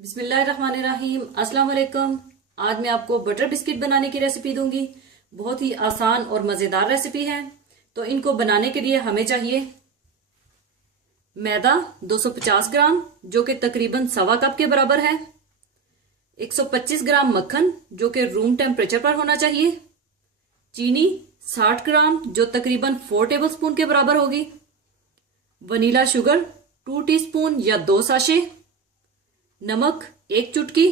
बिस्मिल्लाहिर्रहमानिर्रहीम। अस्सलाम वालेकुम। आज मैं आपको बटर बिस्किट बनाने की रेसिपी दूंगी। बहुत ही आसान और मज़ेदार रेसिपी है। तो इनको बनाने के लिए हमें चाहिए मैदा 250 ग्राम, जो कि तकरीबन सवा कप के बराबर है। 125 ग्राम मक्खन, जो कि रूम टेम्परेचर पर होना चाहिए। चीनी 60 ग्राम, जो तकरीबन 4 टेबल स्पून के बराबर होगी। वनीला शुगर 2 टीस्पून या 2 साशे। नमक 1 चुटकी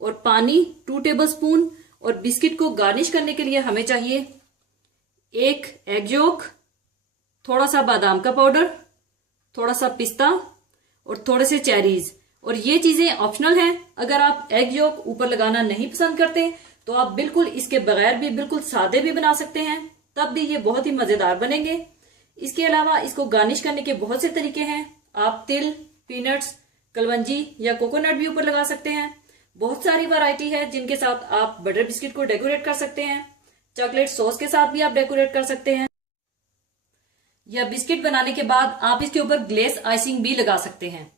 और पानी 2 टेबल स्पून। और बिस्किट को गार्निश करने के लिए हमें चाहिए 1 एग योक, थोड़ा सा बादाम का पाउडर, थोड़ा सा पिस्ता और थोड़े से चेरीज। और ये चीजें ऑप्शनल हैं। अगर आप एग योक ऊपर लगाना नहीं पसंद करते तो आप बिल्कुल इसके बगैर भी बिल्कुल सादे भी बना सकते हैं, तब भी ये बहुत ही मजेदार बनेंगे। इसके अलावा इसको गार्निश करने के बहुत से तरीके हैं। आप तिल, पीनट्स, कलवंजी या कोकोनट भी ऊपर लगा सकते हैं। बहुत सारी वैरायटी है जिनके साथ आप बटर बिस्किट को डेकोरेट कर सकते हैं। चॉकलेट सॉस के साथ भी आप डेकोरेट कर सकते हैं, या बिस्किट बनाने के बाद आप इसके ऊपर ग्लेस आइसिंग भी लगा सकते हैं।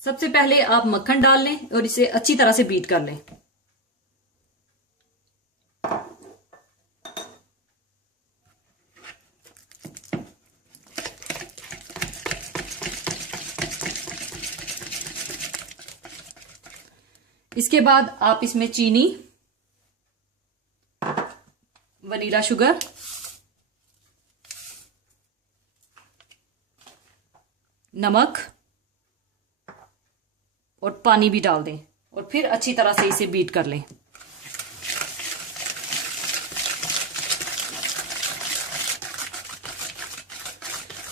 सबसे पहले आप मक्खन डाल लें और इसे अच्छी तरह से बीट कर लें। इसके बाद आप इसमें चीनी, वनीला शुगर, नमक और पानी भी डाल दें और फिर अच्छी तरह से इसे बीट कर लें।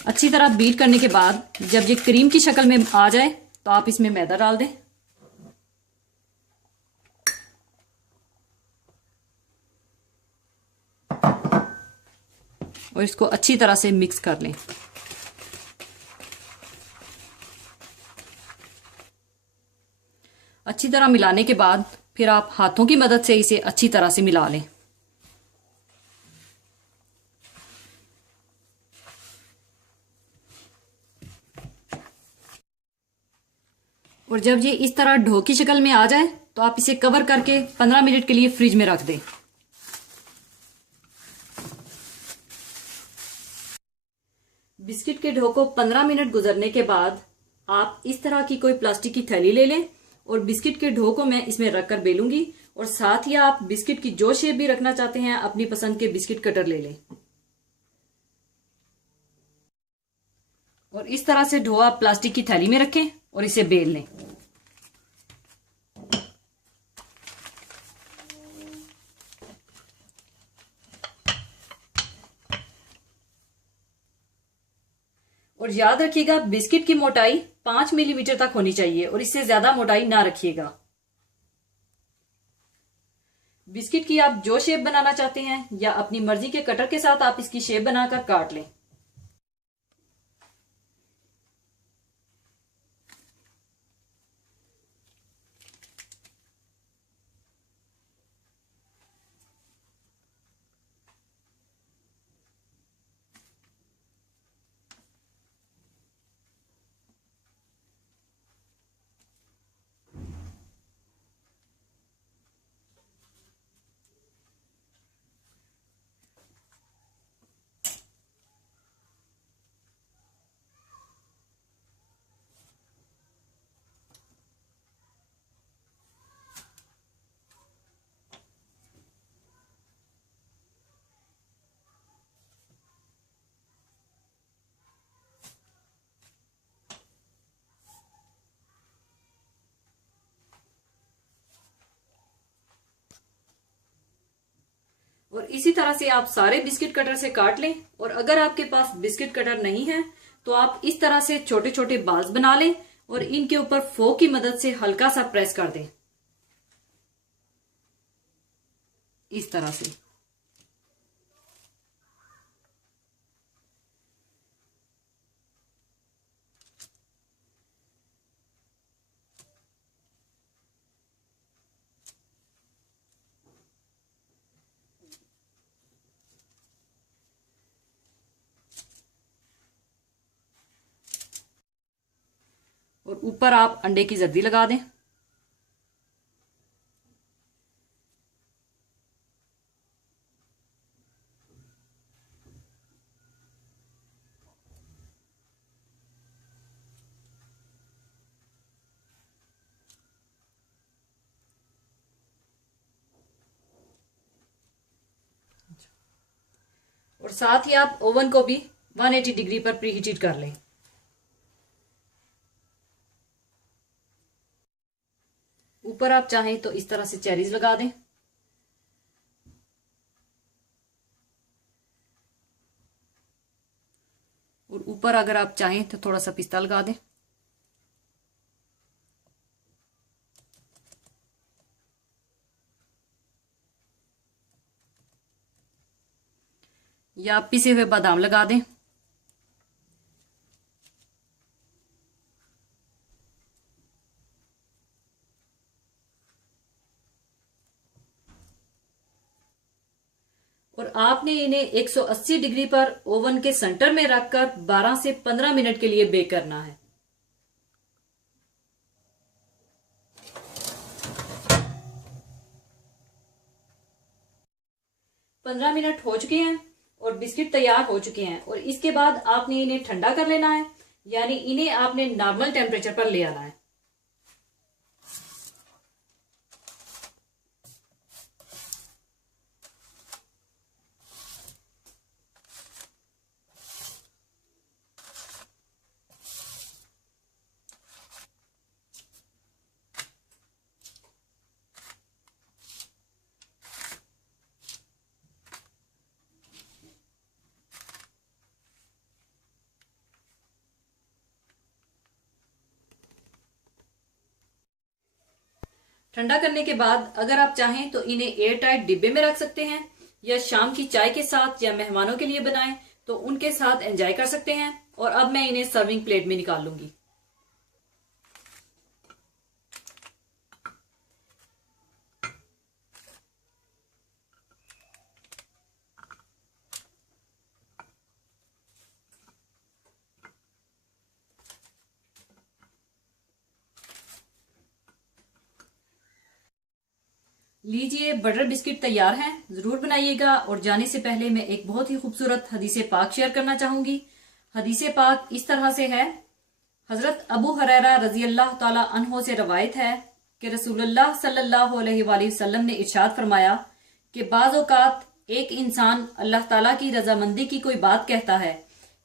अच्छी तरह बीट करने के बाद जब ये क्रीम की शक्ल में आ जाए तो आप इसमें मैदा डाल दें। और इसको अच्छी तरह से मिक्स कर लें। अच्छी तरह मिलाने के बाद फिर आप हाथों की मदद से इसे अच्छी तरह से मिला लें। और जब ये इस तरह डो की शक्ल में आ जाए तो आप इसे कवर करके 15 मिनट के लिए फ्रिज में रख दें। बिस्किट के डो को 15 मिनट गुजरने के बाद आप इस तरह की कोई प्लास्टिक की थैली ले लें और बिस्किट के डो को मैं इसमें रखकर बेलूंगी। और साथ ही आप बिस्किट की जो शेप भी रखना चाहते हैं अपनी पसंद के बिस्किट कटर ले लें। और इस तरह से डो आप प्लास्टिक की थैली में रखें और इसे बेल लें। और याद रखिएगा बिस्किट की मोटाई 5 मिलीमीटर तक होनी चाहिए और इससे ज्यादा मोटाई ना रखिएगा। बिस्किट की आप जो शेप बनाना चाहते हैं या अपनी मर्जी के कटर के साथ आप इसकी शेप बनाकर काट लें। और इसी तरह से आप सारे बिस्किट कटर से काट लें। और अगर आपके पास बिस्किट कटर नहीं है तो आप इस तरह से छोटे छोटे बाल्स बना लें और इनके ऊपर फोक की मदद से हल्का सा प्रेस कर दें, इस तरह से। और ऊपर आप अंडे की जर्दी लगा दें। और साथ ही आप ओवन को भी 180 डिग्री पर प्रीहीटेड कर लें। ऊपर आप चाहें तो इस तरह से चेरीज लगा दें। और ऊपर अगर आप चाहें तो थोड़ा सा पिस्ता लगा दें। या पिसे हुए बादाम लगा दें। और आपने इन्हें 180 डिग्री पर ओवन के सेंटर में रखकर 12 से 15 मिनट के लिए बेक करना है। 15 मिनट हो चुके हैं और बिस्किट तैयार हो चुके हैं। और इसके बाद आपने इन्हें ठंडा कर लेना है, यानी इन्हें आपने नॉर्मल टेम्परेचर पर ले आना है। ठंडा करने के बाद अगर आप चाहें तो इन्हें एयर टाइट डिब्बे में रख सकते हैं, या शाम की चाय के साथ या मेहमानों के लिए बनाएं तो उनके साथ एंजॉय कर सकते हैं। और अब मैं इन्हें सर्विंग प्लेट में निकाल लूंगी। लीजिए, बटर बिस्किट तैयार हैं। जरूर बनाइएगा। और जाने से पहले मैं एक बहुत ही खूबसूरत हदीस पाक शेयर करना चाहूंगी। हदीस पाक इस तरह से है। हजरत अबू हुरैरा रजी अल्लाह ताला अन्हो से रवायत है कि रसूलुल्लाह सल्लल्लाहु अलैहि वसल्लम ने इरशाद फरमाया कि बाज़ औक़ात एक इंसान अल्लाह ताला की रजामंदी की कोई बात कहता है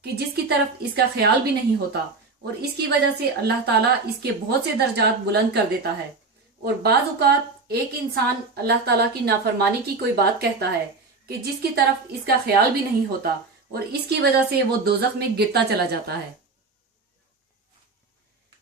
कि जिसकी तरफ इसका ख्याल भी नहीं होता, और इसकी वजह से अल्लाह ताला इसके बहुत से दर्जात बुलंद कर देता है। और बाज़ औक़ात एक इंसान अल्लाह ताला की नाफरमानी की कोई बात कहता है कि जिसकी तरफ इसका ख्याल भी नहीं होता, और इसकी वजह से वो दोज़ख में गिरता चला जाता है।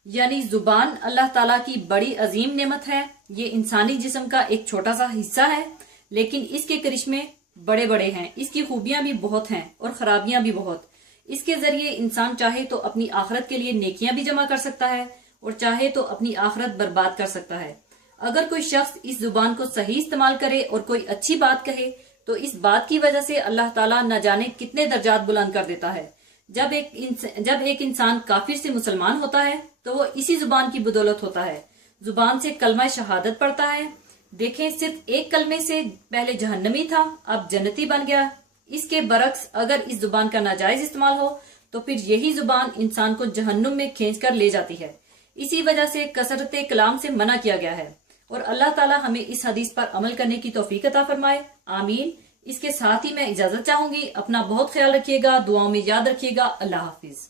यानी जुबान अल्लाह ताला की बड़ी अजीम नेमत है। ये इंसानी जिस्म का एक छोटा सा हिस्सा है, लेकिन इसके करिश्मे बड़े बड़े हैं। इसकी खूबियां भी बहुत हैं और खराबियां भी बहुत। इसके जरिए इंसान चाहे तो अपनी आखिरत के लिए नेकियां भी जमा कर सकता है, और चाहे तो अपनी आखिरत बर्बाद कर सकता है। अगर कोई शख्स इस जुबान को सही इस्तेमाल करे और कोई अच्छी बात कहे, तो इस बात की वजह से अल्लाह ताला न जाने कितने दर्जात बुलंद कर देता है। जब एक इंसान काफिर से मुसलमान होता है तो वो इसी जुबान की बदौलत होता है। जुबान से कलमा शहादत पढ़ता है। देखें, सिर्फ एक कलमे से पहले जहन्नमी था, अब जन्नती बन गया। इसके बरक्स अगर इस जुबान का नाजायज इस्तेमाल हो तो फिर यही जुबान इंसान को जहन्नुम में खींच कर ले जाती है। इसी वजह से कसरत कलाम से मना किया गया है। और अल्लाह ताला हमें इस हदीस पर अमल करने की तौफीक अता फरमाए। आमीन। इसके साथ ही मैं इजाजत चाहूंगी। अपना बहुत ख्याल रखिएगा, दुआओं में याद रखिएगा। अल्लाह हाफिज।